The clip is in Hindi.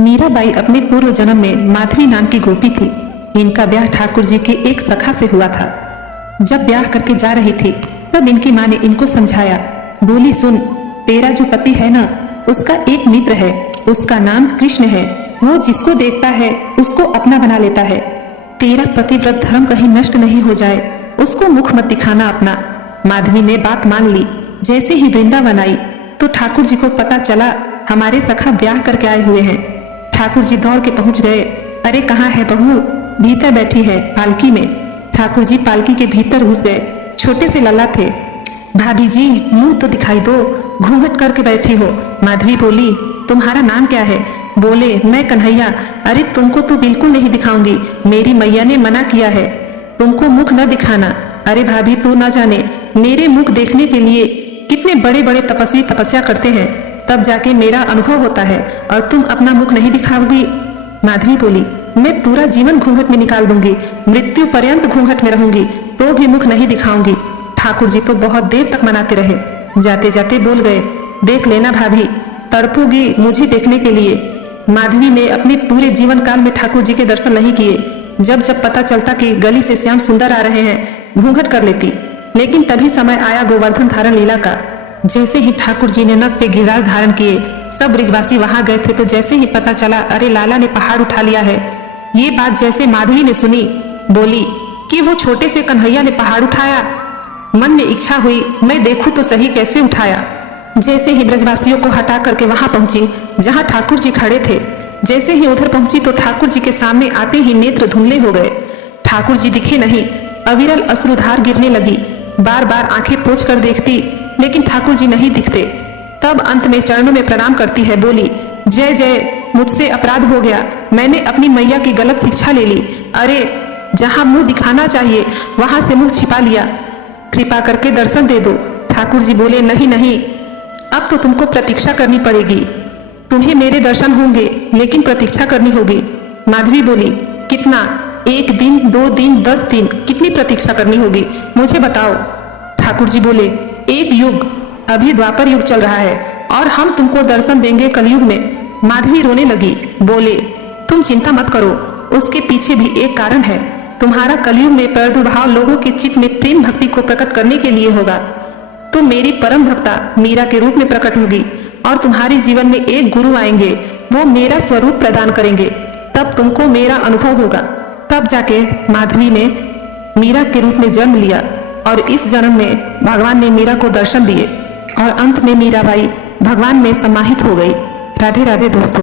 मीराबाई अपने पूर्व जन्म में माधवी नाम की गोपी थी। इनका ब्याह ठाकुर जी के एक सखा से हुआ था। जब ब्याह करके जा रही थी तब इनकी माँ ने इनको समझाया। बोली, सुन, तेरा जो पति है ना, उसका एक मित्र है, उसका नाम कृष्ण है। वो जिसको देखता है उसको अपना बना लेता है। तेरा पतिव्रत धर्म कहीं नष्ट नहीं हो जाए, उसको मुख मत दिखाना अपना। माधवी ने बात मान ली। जैसे ही वृंदावन आई तो ठाकुर जी को पता चला हमारे सखा ब्याह करके आए हुए हैं। ठाकुर जी दौड़ के पहुंच गए। अरे कहाँ है बहू? भीतर बैठी है पालकी में। ठाकुर जी पालकी के भीतर घुस गए। छोटे से लल्ला थे। भाभी जी, मुंह तो दिखाई दो, घूंघट करके बैठी हो। माधवी बोली, तुम्हारा नाम क्या है? बोले, मैं कन्हैया। अरे तुमको तो बिल्कुल नहीं दिखाऊंगी, मेरी मैया ने मना किया है, तुमको मुख न दिखाना। अरे भाभी, तू न जाने मेरे मुख देखने के लिए कितने बड़े बड़े तपस्वी तपस्या करते हैं, तब जाके मेरा अनुभव होता है, और तुम अपना मुख नहीं दिखाओगी। माधवी बोली, मैं पूरा जीवन घूंघट में निकाल दूंगी, मृत्यु पर्यंत घूंघट में रहूंगी, तो भी मुख नहीं दिखाऊंगी। ठाकुर जी तो बहुत देर तक मनाते रहे। जाते जाते बोल गए, देख लेना भाभी, तड़पोगी मुझे देखने के लिए। माधवी ने अपने पूरे जीवन काल में ठाकुर जी के दर्शन नहीं किए। जब जब पता चलता कि गली से श्याम सुंदर आ रहे हैं, घूंघट कर लेती। लेकिन तभी समय आया गोवर्धन धारण लीला का। जैसे ही ठाकुर जी ने नग पे गिरिराज धारण किए, सब ब्रिजवासी वहां गए थे। तो जैसे ही पता चला, अरे लाला ने पहाड़ उठा लिया है। ये बात जैसे माधवी ने सुनी, बोली कि वो छोटे से कन्हैया ने पहाड़ उठाया। मन में इच्छा हुई, मैं देखूं तो सही कैसे उठाया। जैसे ही ब्रजवासियों को हटा करके वहां पहुंची जहां ठाकुर जी खड़े थे। जैसे ही उधर पहुंची तो ठाकुर जी के सामने आते ही नेत्र धुंधले हो गए। ठाकुर जी दिखे नहीं। अविरल अश्रुधार गिरने लगी। बार बार आंखें पोंछ कर देखती, लेकिन ठाकुर जी नहीं दिखते। तब अंत में चरणों में प्रणाम करती है। बोली, जय जय, मुझसे अपराध हो गया, मैंने अपनी मैया की गलत शिक्षा ले ली। अरे जहां मुंह दिखाना चाहिए वहां से मुंह छिपा लिया, कृपा करके दर्शन दे दो। ठाकुर जी बोले, नहीं नहीं, अब तो तुमको प्रतीक्षा करनी पड़ेगी। तुम्हें मेरे दर्शन होंगे, लेकिन प्रतीक्षा करनी होगी। माधवी बोली, कितना? 1 दिन, 2 दिन, 10 दिन, कितनी प्रतीक्षा करनी होगी, मुझे बताओ। ठाकुर जी बोले, 1 युग, अभी द्वापर युग चल रहा है, और हम तुमको दर्शन देंगे कलयुग में। माधवी रोने लगी। बोले, तुम चिंता मत करो, उसके पीछे भी एक कारण है। तुम्हारा कलयुग में प्रादुर्भाव लोगों के चित्त में प्रेम भक्ति को प्रकट करने के लिए होगा। तुम मेरी परम भक्ता मीरा के रूप में प्रकट होगी, और तुम्हारे जीवन में एक गुरु आएंगे, वो मेरा स्वरूप प्रदान करेंगे, तब तुमको मेरा अनुभव होगा। तब जाके माधवी ने मीरा के रूप में जन्म लिया, और इस जन्म में भगवान ने मीरा को दर्शन दिए, और अंत में मीराबाई भगवान में समाहित हो गई। राधे राधे दोस्तों।